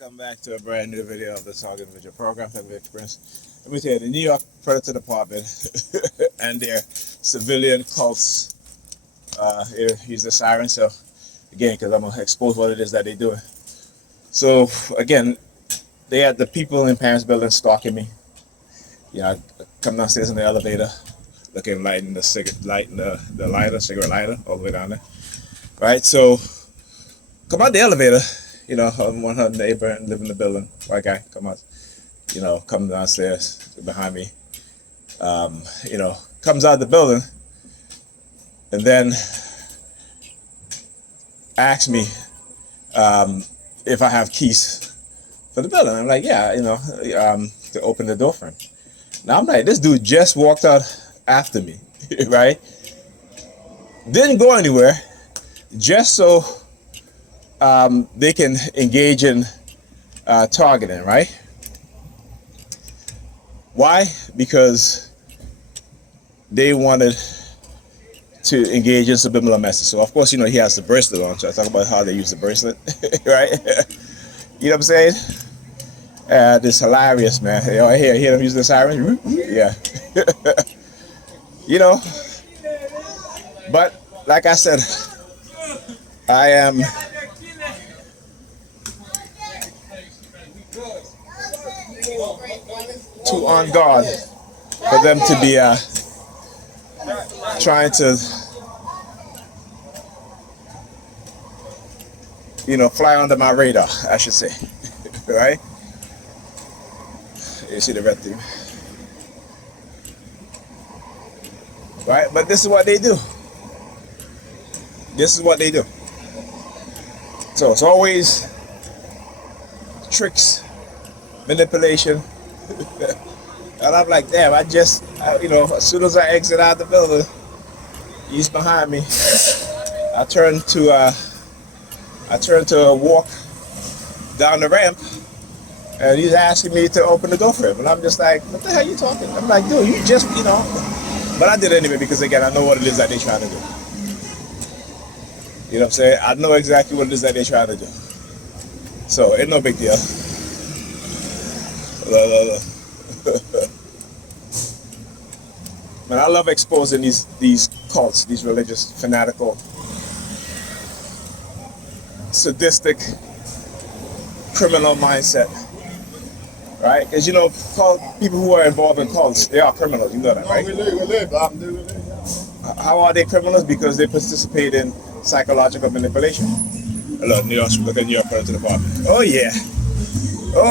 Welcome back to a brand new video of the Target Video Program that we experienced. Let me tell you, the New York Predator Department and their civilian cults use the siren. So, again, because I'm going to expose what it is that they're doing. So, again, they had the people in Parents Building stalking me. You know, I come downstairs in the elevator, looking, lighting the cigarette lighter, all the way down there. Right? So, come out the elevator. You know, one her neighbor and live in the building, white guy, come out, come downstairs behind me, comes out of the building and then asks me if I have keys for the building. I'm like, yeah, to open the door for him. Now I'm like, this dude just walked out after me, right? Didn't go anywhere, just so they can engage in targeting, right? Why? Because they wanted to engage in subliminal message. So of course, he has the bracelet on. So I talk about how they use the bracelet, right? You know what I'm saying? This is hilarious, man. I hear them use the siren. Yeah. But like I said, I am too on guard for them to be trying to fly under my radar, I should say. Right? You see the red thing, right? But this is what they do. So it's always tricks, manipulation. And I'm like, damn, as soon as I exit out the building, he's behind me. I turn to walk down the ramp, and he's asking me to open the door for him. And I'm just like, what the hell are you talking? I'm like, dude, you just, But I did it anyway because, again, I know what it is that they're trying to do. You know what I'm saying? I know exactly what it is that they're trying to do. So, ain't no big deal. Man, I love exposing these cults, these religious, fanatical, sadistic, criminal mindset, right? Because people who are involved in cults, they are criminals. You know that, right? How are they criminals? Because they participate in psychological manipulation. Hello, New York. Look at New York Predators Dept. Oh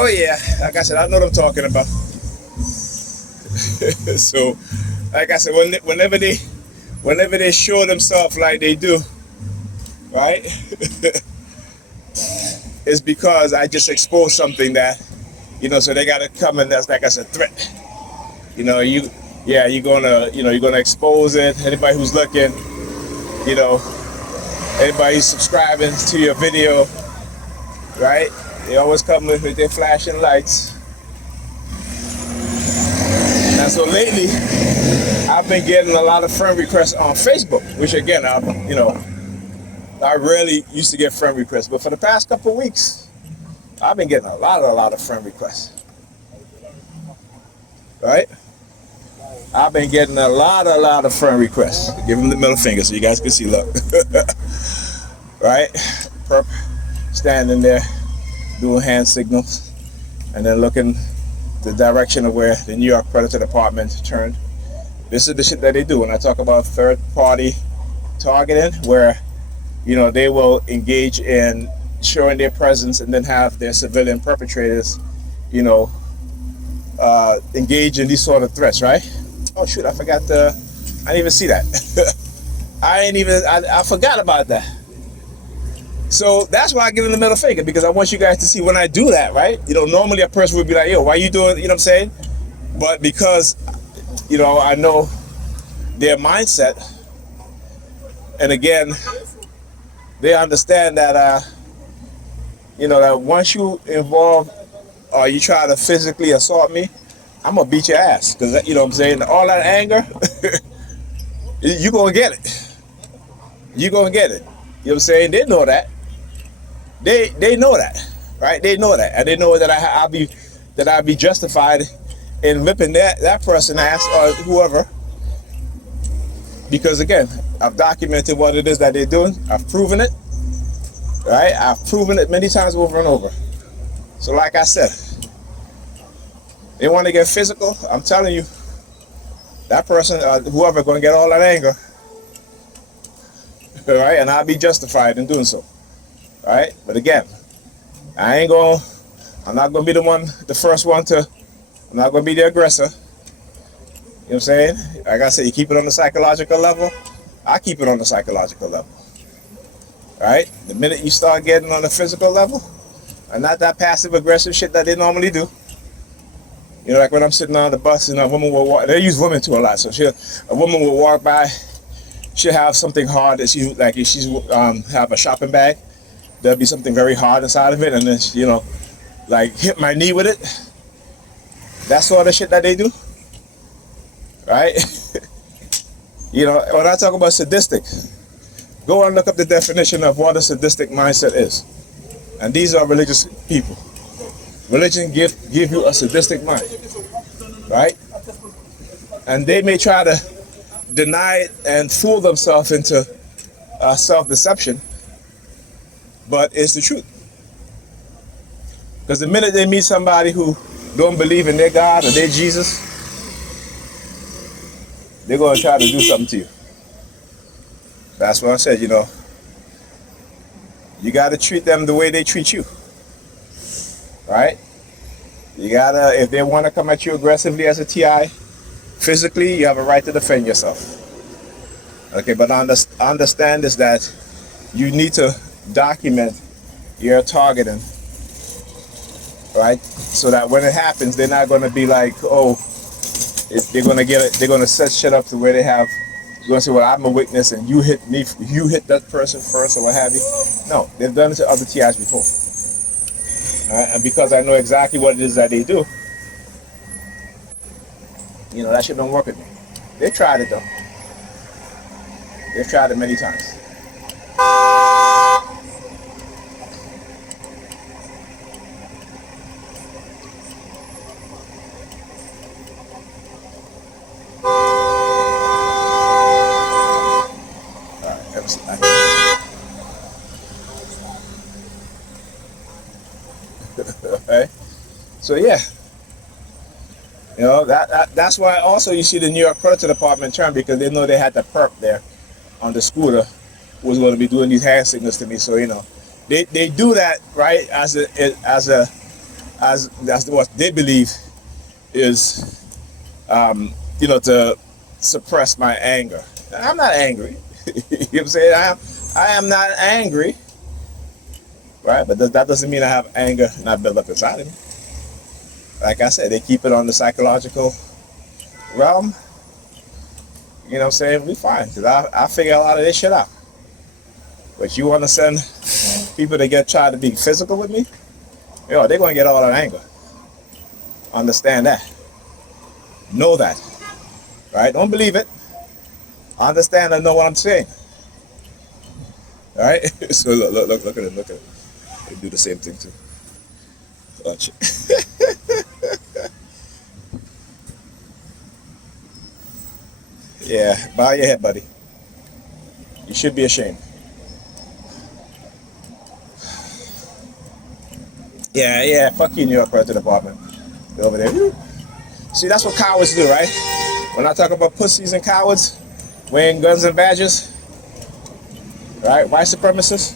yeah. Like I said, I know what I'm talking about. So, like I said, whenever they show themselves like they do, right? It's because I just exposed something that, so they gotta come in as like as a threat. You're gonna expose it. Anybody who's looking, anybody who's subscribing to your video, right? They always come with their flashing lights. And so lately, I've been getting a lot of friend requests on Facebook, which again, I rarely used to get friend requests, but for the past couple of weeks, I've been getting a lot of friend requests. Right? I've been getting a lot of friend requests. Give them the middle finger so you guys can see, look. Right? Perp standing there, doing hand signals, and then looking the direction of where the New York Predator Department turned. This is the shit that they do when I talk about third-party targeting, where they will engage in showing their presence and then have their civilian perpetrators engage in these sort of threats, right? Oh shoot, I didn't even see that. I forgot about that. So that's why I give them the middle finger, because I want you guys to see when I do that, right? Normally a person would be like, yo, why are you doing, what I'm saying? But because, I know their mindset, and again, they understand that, that once you involve or you try to physically assault me, I'm going to beat your ass. Because, what I'm saying, all that anger, you're going to get it. You're going to get it. You know what I'm saying? They know that. They know that. right? They know that, and they know that I'll be justified in whipping that person ass or whoever, because again, I've documented what it is that they're doing. I've proven it, right? I've proven it many times over and over. So like I said, they want to get physical. I'm telling you, that person, whoever, going to get all that anger, right? And I'll be justified in doing so, right? But again, I'm not going to be the first one to, I'm not going to be the aggressor. You know what I'm saying? Like I said, you keep it on the psychological level, I keep it on the psychological level, right? The minute you start getting on the physical level, and not that passive aggressive shit that they normally do. You know, like when I'm sitting on the bus and a woman will walk, they use women too a lot, so a woman will walk by, she'll have something hard that if she's have a shopping bag, there'll be something very hard inside of it, and then, you know, like hit my knee with it. That sort of shit that they do, right? You know, when I talk about sadistic, go and look up the definition of what a sadistic mindset is. And these are religious people. Religion give you a sadistic mind, right? And they may try to deny it and fool themselves into self-deception, but it's the truth. Because the minute they meet somebody who don't believe in their God or their Jesus, they're going to try to do something to you. That's what I said, you know. You got to treat them the way they treat you, right? You got to, if they want to come at you aggressively as a TI, physically, you have a right to defend yourself. Okay, but understand is that you need to document your targeting, right? So that when it happens, they're not going to be like, oh, they're going to get it. They're going to set shit up to where they have. You're going to say, well, I'm a witness, and you hit me. You hit that person first, or what have you. No, they've done it to other TIs before, right? And because I know exactly what it is that they do, you know, that shit don't work with me. They tried it though. They've tried it many times. Okay. So yeah, you know, that's why also you see the New York Predator Department turn, because they know they had the perp there on the scooter who was going to be doing these hand signals to me. So, you know, they do that, right, as what they believe is you know, to suppress my anger. I'm not angry. You know what I'm saying? I am not angry, right? But that doesn't mean I have anger not built up inside of me. Like I said, they keep it on the psychological realm. You know what I'm saying? We fine, because I figure a lot of this shit out. But you want to send people to try to be physical with me? You know, they're going to get all that anger. Understand that. Know that. Right? Don't believe it. Understand and know what I'm saying. All right? So look at it. Look at it. They do the same thing too. Watch it. Yeah, bow your head, buddy. You should be ashamed. Yeah, fuck you, New York Predator Department. They're over there. Woo. See, that's what cowards do, right? When I talk about pussies and cowards wearing guns and badges, right? White supremacists,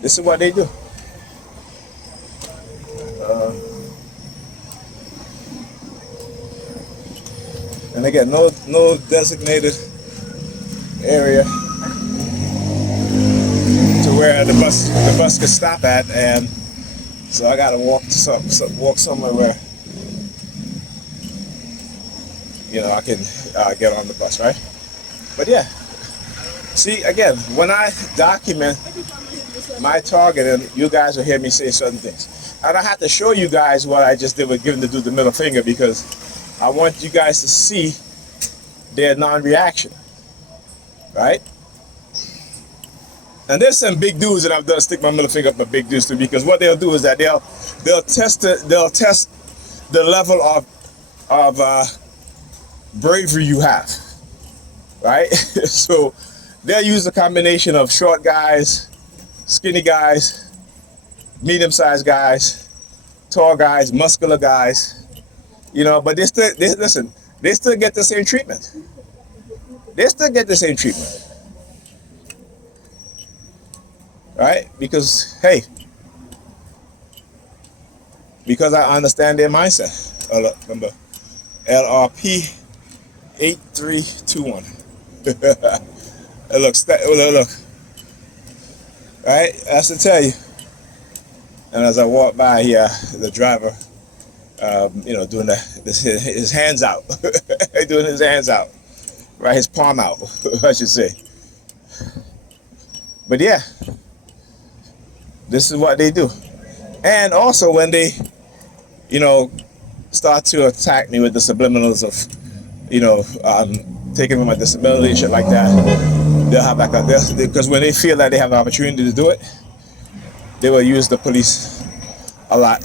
this is what they do. And again, no designated area to where the bus could stop at, and so I gotta walk somewhere where, you know, I can get on the bus, right? But yeah, see, again, when I document my target, and you guys will hear me say certain things, and I have to show you guys what I just did with giving the dude the middle finger, because I want you guys to see their non-reaction, right? And there's some big dudes that I've done stick my middle finger up at big dudes too, because what they'll do is that they'll test the level of bravery you have, right? So they'll use a combination of short guys, skinny guys, medium-sized guys, tall guys, muscular guys, you know, but they still get the same treatment. They still get the same treatment. Right? Because, hey, because I understand their mindset. Remember, LRP 8321. Look. Right? That's to tell you. And as I walk by here, the driver, doing his hands out. Doing his hands out. Right? His palm out, I should say. But yeah. This is what they do. And also when they, start to attack me with the subliminals of, taking away my disability and shit like that, they'll have because when they feel that they have an opportunity to do it, they will use the police a lot,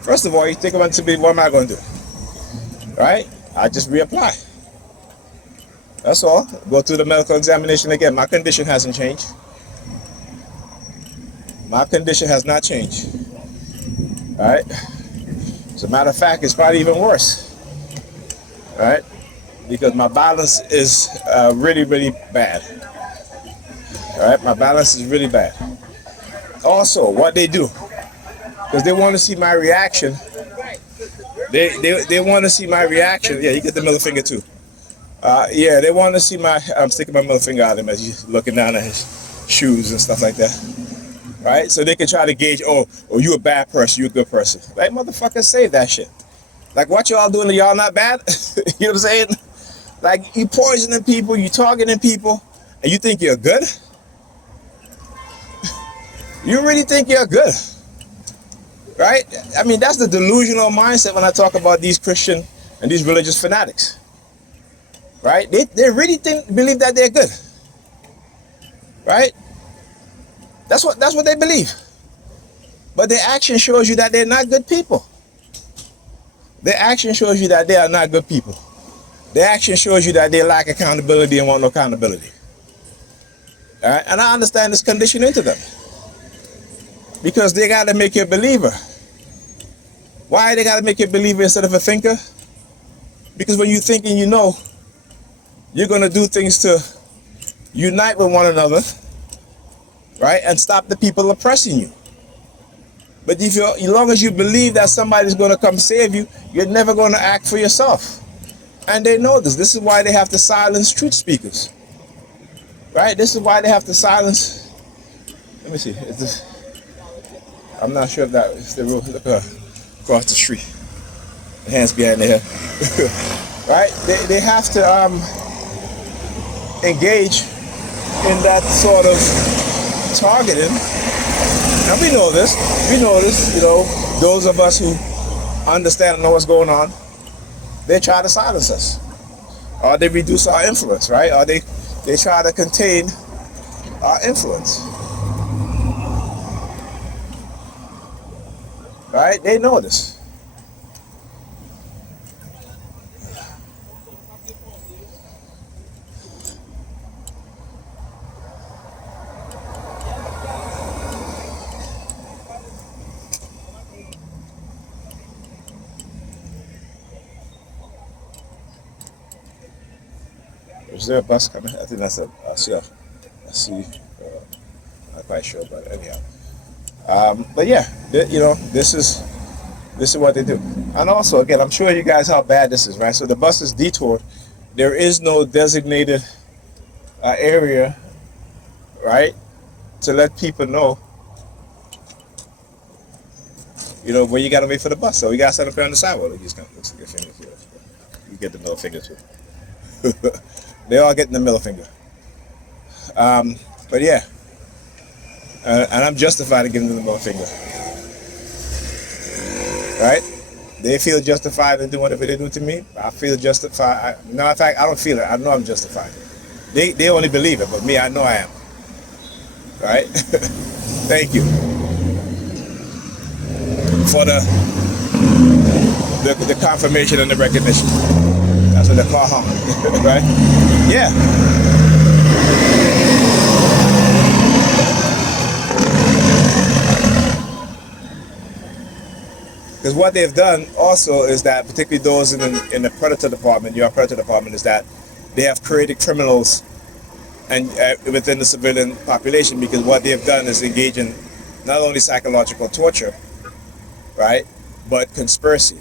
First of all, you think about to be, what am I going to do? Right? I just reapply. That's all. Go through the medical examination again. My condition hasn't changed. My condition has not changed. All right? As a matter of fact, it's probably even worse. All right? Because my balance is really, really bad. All right? My balance is really bad. Also, what they do, because they want to see my reaction. They want to see my reaction. Yeah, you get the middle finger too. Yeah, they want to see I'm sticking my middle finger at him as he's looking down at his shoes and stuff like that. Right? So they can try to gauge, oh, you a bad person, you a good person. Like, motherfuckers, say that shit. Like, what y'all doing, y'all not bad? You know what I'm saying? Like, you poisoning people, you targeting people, and you think you're good? You really think you're good? Right? I mean, that's the delusional mindset when I talk about these Christian and these religious fanatics. Right? They really believe that they're good. Right? That's what they believe. But their action shows you that they're not good people. Their action shows you that they are not good people. Their action shows you that they lack accountability and want no accountability. All right? And I understand this conditioning to them. Because they got to make you a believer. Why they got to make you a believer instead of a thinker? Because when you think and you're going to do things to unite with one another, right, and stop the people oppressing you. But as long as you believe that somebody's going to come save you, you're never going to act for yourself. And they know this. This is why they have to silence truth speakers. Right? This is why they have to silence. Let me see. I'm not sure if the road. Look across the street. The hands behind their head. Right? They have to engage in that sort of targeting. And we know this, those of us who understand and know what's going on, they try to silence us. Or they reduce our influence, right? Or they try to contain our influence. Right? They know this. Is there a bus coming? I think that's I see. Not quite sure, but anyhow. But yeah, this is what they do. And also, again, I'm showing you guys how bad this is, right? So the bus is detoured. There is no designated area, right, to let people know, where you gotta wait for the bus. So you gotta set up here on the sidewalk. It just kind of looks like a finger here. You get the middle finger too. They all getting the middle finger. But yeah, and I'm justified in giving them the middle finger. Right? They feel justified in doing whatever they do to me. I feel justified. No, in fact, I don't feel it. I know I'm justified. They only believe it, but me, I know I am. right? Thank you for the confirmation and the recognition. That's what they call home, right? Yeah. Because what they've done also is that, particularly those in the predator department, your predator department, is that they have created criminals and within the civilian population, because what they've done is engage in not only psychological torture, right, but conspiracy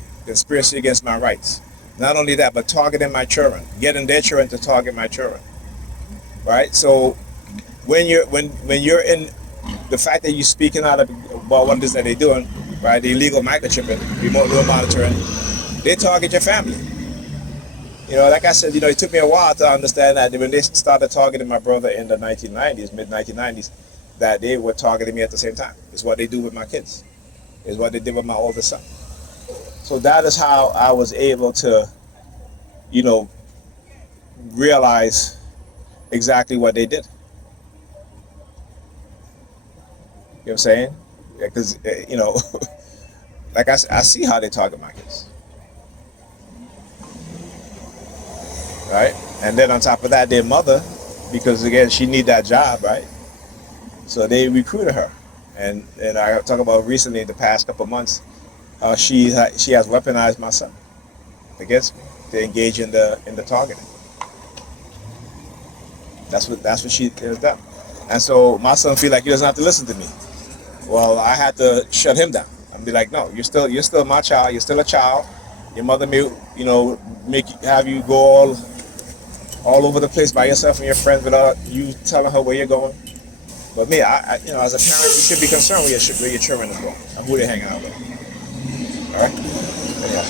against my rights. Not only that, but targeting my children, getting their children to target my children, right? So when you're in the fact that you're speaking out about what it is that they're doing, right? The illegal microchipping, remote monitoring, they target your family. You know, like I said, you know, it took me a while to understand that when they started targeting my brother in the 1990s, mid 1990s, that they were targeting me at the same time. It's what they do with my kids. It's what they did with my oldest son. So that is how I was able to, you know, realize exactly what they did. You know what I'm saying? Because, you know, like I see how they target my kids. Right? And then on top of that, their mother, because again, she need that job, right? So they recruited her. And I talk about recently, the past couple of months, how she has weaponized my son against me to engage in the targeting. That's what she has done. And so my son feel like he doesn't have to listen to me. Well, I had to shut him down and be like, no, you're still my child. You're still a child. Your mother may, you know, have you go all over the place by yourself and your friends without you telling her where you're going. But me, I you know, as a parent, you should be concerned with your children as well and who they're hanging out with. All right. Yeah.